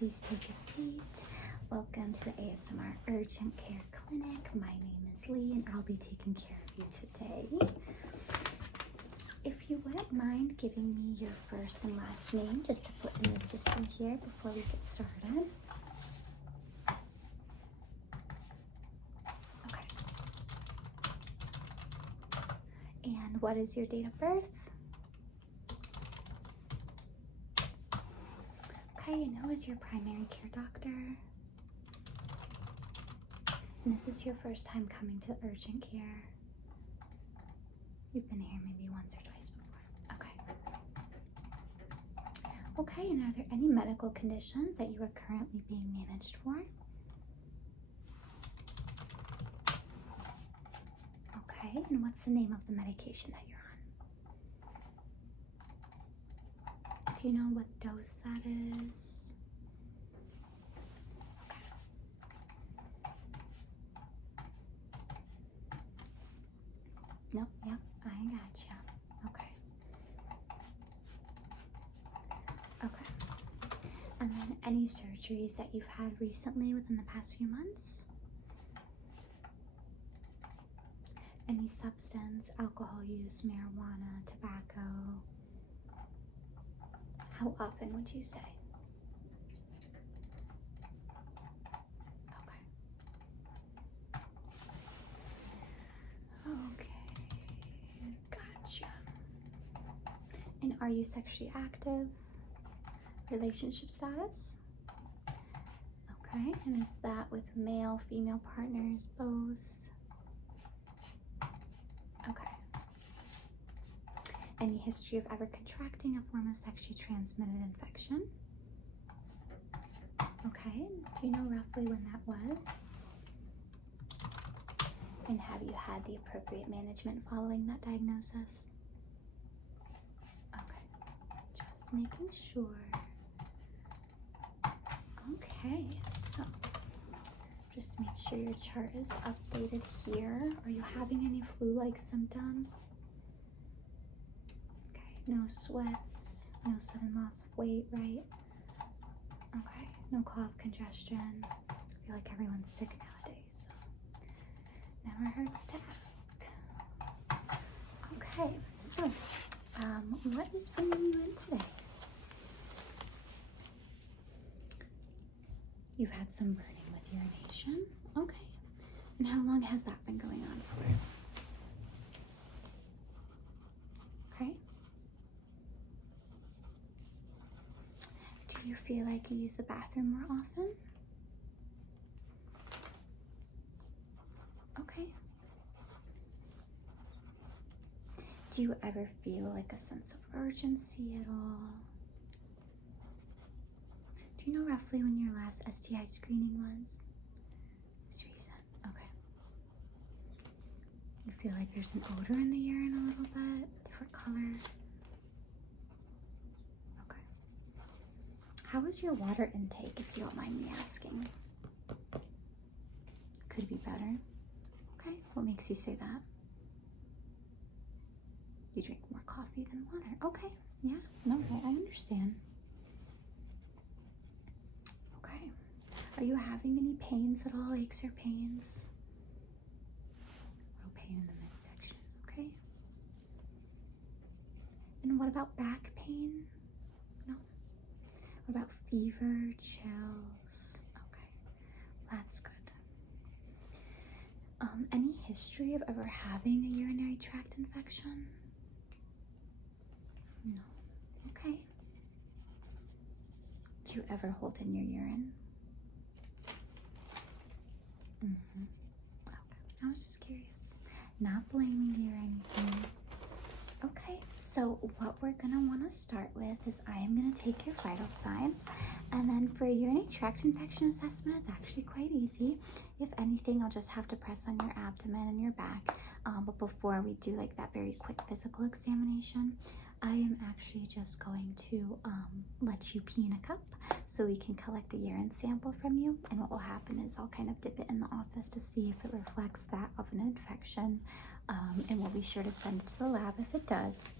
Please take a seat. Welcome to the ASMR Urgent Care Clinic. My name is Lee and I'll be taking care of you today. If you wouldn't mind giving me your first and last name just to put in the system here before we get started. Okay. And what is your date of birth? Okay, and who is your primary care doctor? And this is your first time coming to urgent care. You've been here maybe once or twice before. Okay. Okay, and are there any medical conditions that you are currently being managed for? Okay, and what's the name of the medication that you're on? Do you know what dose that is? Okay. Nope, yep, I gotcha. Okay. Okay. And then any surgeries that you've had recently within the past few months? Any substance, alcohol use, marijuana, tobacco? How often would you say? Okay. Okay, gotcha. And are you sexually active? Relationship status? Okay, and is that with male, female partners, both? Okay. Any history of ever contracting a form of sexually transmitted infection? Okay, do you know roughly when that was? And have you had the appropriate management following that diagnosis? Okay, just making sure. Okay, so just make sure your chart is updated here. Are you having any flu-like symptoms? Okay, no sweats, no sudden loss of weight, right? Okay, no cough, congestion. I feel like everyone's sick nowadays, so never hurts to ask. Okay, so what is bringing you in today? You've had some burning with urination. Okay. And how long has that been going on for? Okay. Do you feel like you use the bathroom more often? Okay. Do you ever feel like a sense of urgency at all? Do you know roughly when your last STI screening was? It's recent. Okay. You feel like there's an odor in the urine a little bit? Different color? Okay. How is your water intake, if you don't mind me asking? Could be better. Okay. What makes you say that? You drink more coffee than water. Okay. Yeah. No, I understand. Are you having any pains at all, aches or pains? A little pain in the midsection, okay? And what about back pain? No? What about fever, chills? Okay, that's good. Any history of ever having a urinary tract infection? No. Okay. Do you ever hold in your urine? Okay, I was just curious. Not blaming you or anything. Okay, so what we're gonna want to start with is I am gonna take your vital signs, and then for a urinary tract infection assessment, it's actually quite easy. If anything, I'll just have to press on your abdomen and your back. But before we do like that very quick physical examination, I am actually just going to let you pee in a cup so we can collect a urine sample from you. And what will happen is I'll kind of dip it in the office to see if it reflects that of an infection. And we'll be sure to send it to the lab if it does.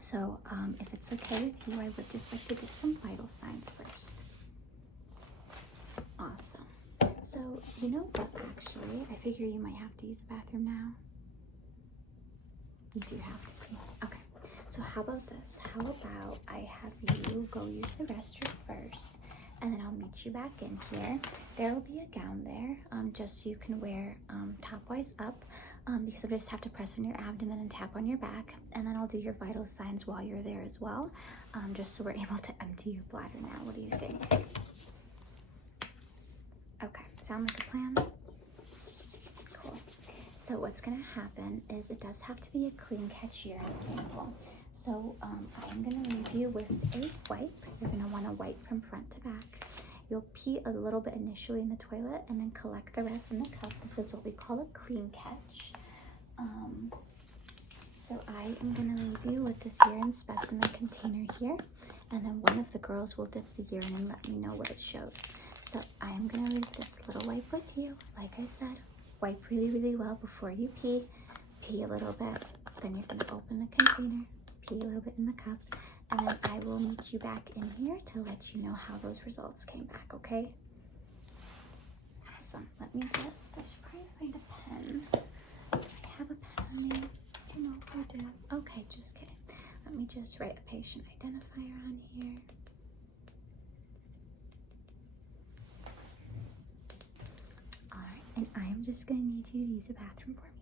So if it's okay with you, I would just like to get some vital signs first. Awesome. So, you know what, actually, I figure you might have to use the bathroom now. You do have to pee. Okay. So how about this? How about I have you go use the restroom first, and then I'll meet you back in here. There'll be a gown there, just so you can wear top-wise up, because I just have to press on your abdomen and tap on your back, and then I'll do your vital signs while you're there as well, just so we're able to empty your bladder now. What do you think? Okay, sound like a plan? Cool. So what's gonna happen is it does have to be a clean catch urine sample. So I'm gonna leave you with a wipe. You're gonna wanna wipe from front to back. You'll pee a little bit initially in the toilet and then collect the rest in the cup. This is what we call a clean catch. So I am gonna leave you with this urine specimen container here, and then one of the girls will dip the urine and let me know what it shows. So I am gonna leave this little wipe with you. Like I said, wipe really, really well before you pee. Pee a little bit, then you're gonna open the container, pee a little bit in the cups, and then I will meet you back in here to let you know how those results came back, okay? Awesome. Let me just, I should probably find a pen. Do I have a pen on me? I don't know if I did. Okay, just kidding. Let me just write a patient identifier on here. Alright, and I am just going to need you to use the bathroom for me.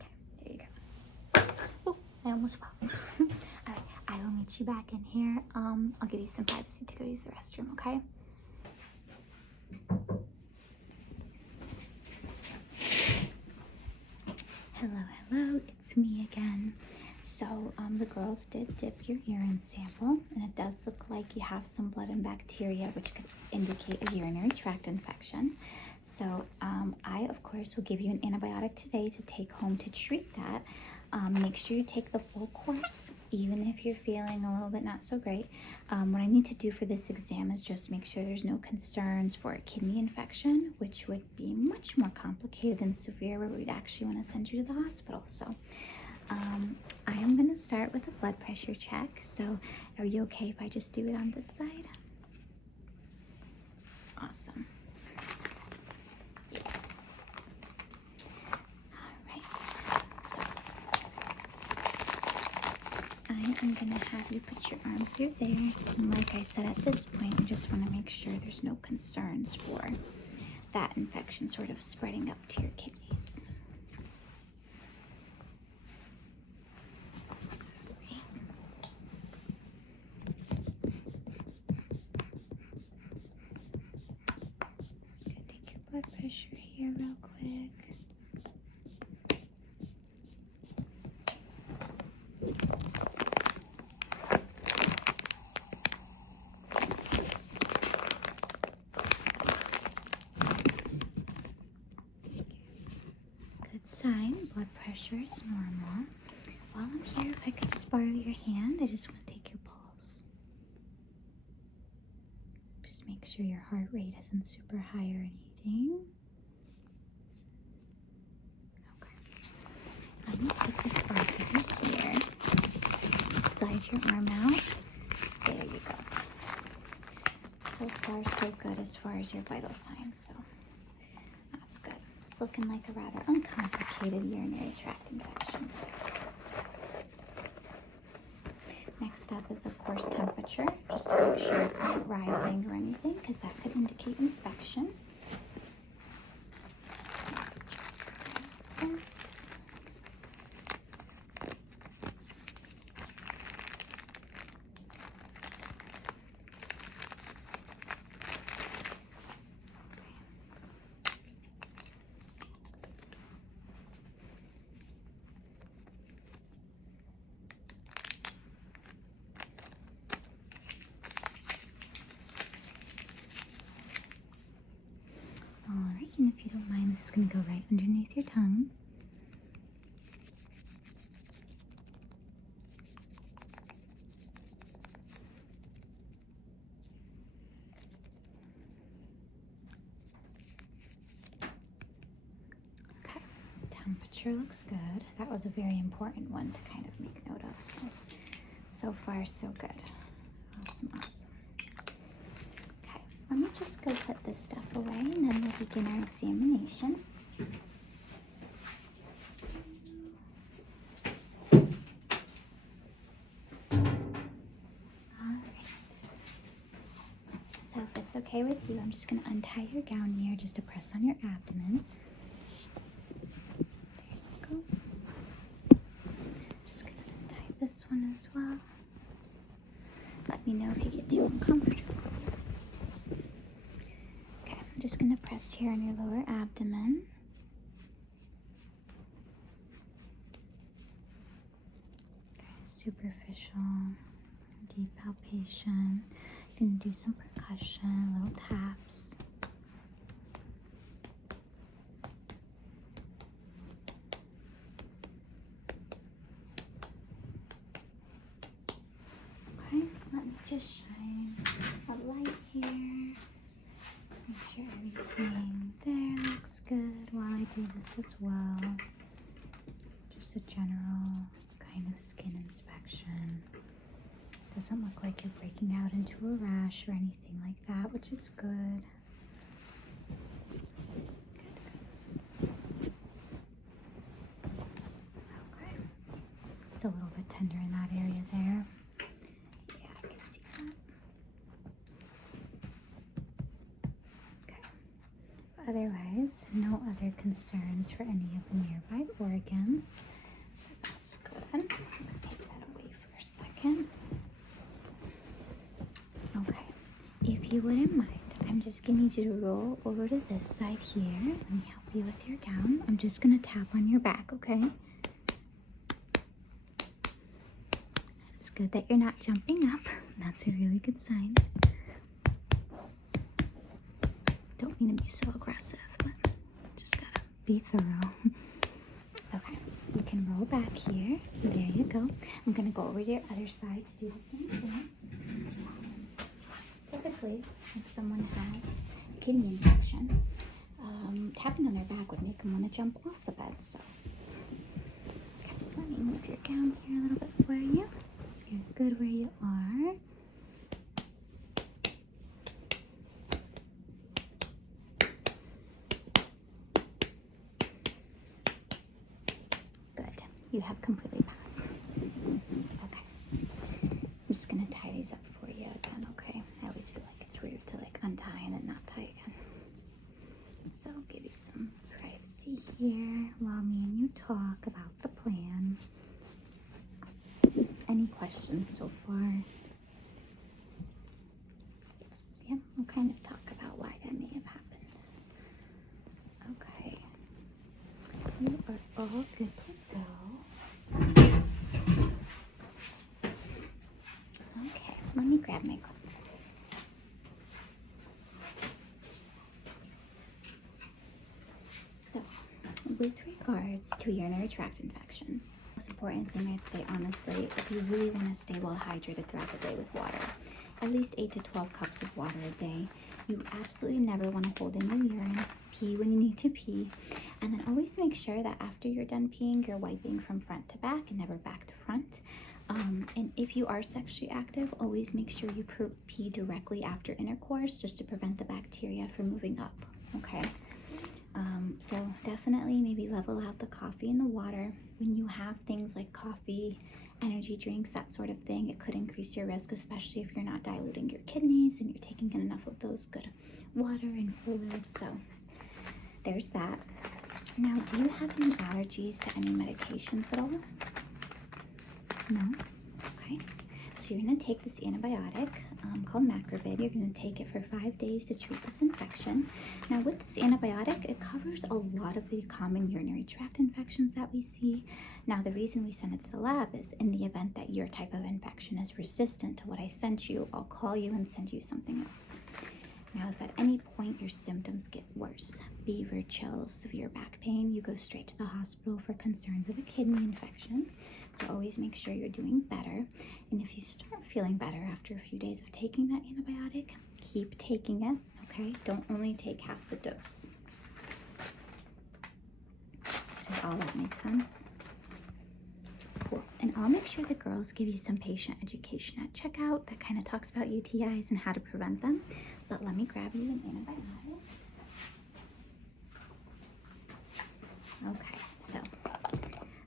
Okay, there you go. Oh, I almost fell. Alright, I will meet you back in here. I'll give you some privacy to go use the restroom, okay? Hello, it's me again. So the girls did dip your urine sample, and it does look like you have some blood and bacteria, which could indicate a urinary tract infection. So I, of course, will give you an antibiotic today to take home to treat that. Make sure you take the full course, even if you're feeling a little bit not so great. What I need to do for this exam is just make sure there's no concerns for a kidney infection, which would be much more complicated and severe, where we'd actually want to send you to the hospital. So I am going to start with a blood pressure check. So are you okay if I just do it on this side? Awesome. I'm gonna have you put your arm through there, and like I said, at this point we just want to make sure there's no concerns for that infection sort of spreading up to your kidneys. Just gonna take your blood pressure here real quick. Sign, blood pressure is normal. While I'm here, if I could just borrow your hand, I just want to take your pulse. Just make sure your heart rate isn't super high or anything. Okay. I'm going to put this off of here. Slide your arm out. There you go. So far, so good as far as your vital signs, so that's good. It's looking like a rather uncomplicated urinary tract infection. Next up is, of course, temperature, just to make sure it's not rising or anything, because that could indicate infection. So just this. Alright, and if you don't mind, this is going to go right underneath your tongue. Okay, temperature looks good. That was a very important one to kind of make note of. So far, so good. Awesome. let me just go put this stuff away and then we'll begin our examination. So if it's okay with you, I'm just going to untie your gown here just to press on your abdomen. There you go. Just going to untie this one as well. Let me know if you get too uncomfortable. Okay, I'm just going to press here on your lower abdomen. Okay, superficial, deep palpation. Gonna do some percussion, little taps. Okay, let me just shine a light here. Make sure everything there looks good while I do this as well. Just a general kind of skin inspection. Doesn't look like you're breaking out into a rash or anything like that, which is good. Good. Okay. It's a little bit tender in that area there. Yeah, I can see that. Okay. Otherwise, no other concerns for any of the nearby organs. So that's good. Let's take that away for a second. Okay, if you wouldn't mind, I'm just gonna need you to roll over to this side here. Let me help you with your gown. I'm just gonna tap on your back, okay? It's good that you're not jumping up. That's a really good sign. Don't mean to be so aggressive, but just gotta be thorough. Okay, you can roll back here. There you go. I'm gonna go over to your other side to do the same thing. Typically, if someone has a kidney infection, tapping on their back would make them want to jump off the bed. So, okay, let me move your gown here a little bit for you. You're good where you are. Good. You have completely passed. Okay. I'm just going to tie these up for you again, okay? I always feel like it's weird to untie and then not tie again. So I'll give you some privacy here while me and you talk about the plan. Any questions so far? Yes, yeah, we'll kind of talk about why that may have happened. Okay. You are all good to go. Okay, let me grab my clip. So, with regards to urinary tract infection, the most important thing I'd say honestly is you really want to stay well hydrated throughout the day with water. At least 8 to 12 cups of water a day. You absolutely never want to hold in your urine. Pee when you need to pee. And then always make sure that after you're done peeing, you're wiping from front to back and never back to front. And if you are sexually active, always make sure you pee directly after intercourse just to prevent the bacteria from moving up, okay? So definitely maybe level out the coffee and the water. When you have things like coffee, energy drinks, that sort of thing, it could increase your risk, especially if you're not diluting your kidneys and you're taking in enough of those good water and fluids. So there's that. Now, do you have any allergies to any medications at all? No? Okay. So you're going to take this antibiotic called Macrobid. You're going to take it for 5 days to treat this infection. Now, with this antibiotic, it covers a lot of the common urinary tract infections that we see. Now, the reason we send it to the lab is in the event that your type of infection is resistant to what I sent you, I'll call you and send you something else. Now, if at any point your symptoms get worse, fever, chills, severe back pain, you go straight to the hospital for concerns of a kidney infection. So always make sure you're doing better. And if you start feeling better after a few days of taking that antibiotic, keep taking it, okay? Don't only take half the dose. Does all that make sense? Cool. And I'll make sure the girls give you some patient education at checkout that kind of talks about UTIs and how to prevent them. But let me grab you an antibiotic. Okay, so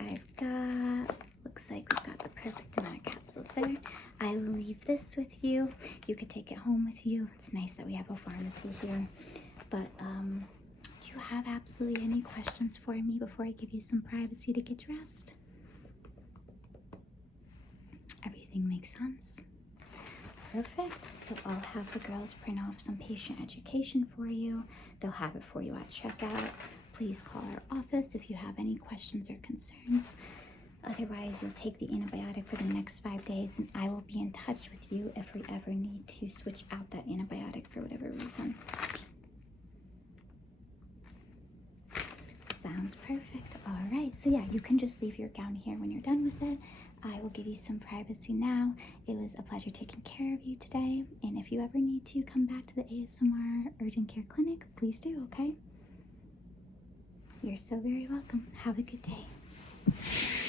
I've got, looks like we've got the perfect amount of capsules there. I will leave this with you. You could take it home with you. It's nice that we have a pharmacy here. But do you have absolutely any questions for me before I give you some privacy to get dressed? Everything makes sense? Perfect. So I'll have the girls print off some patient education for you. They'll have it for you at checkout. Please call our office if you have any questions or concerns. Otherwise, you'll take the antibiotic for the next 5 days, and I will be in touch with you if we ever need to switch out that antibiotic for whatever reason. Sounds perfect. All right, so yeah, you can just leave your gown here when you're done with it. I will give you some privacy now. It was a pleasure taking care of you today, and if you ever need to come back to the ASMR Urgent Care Clinic, please do, okay? You're so very welcome. Have a good day.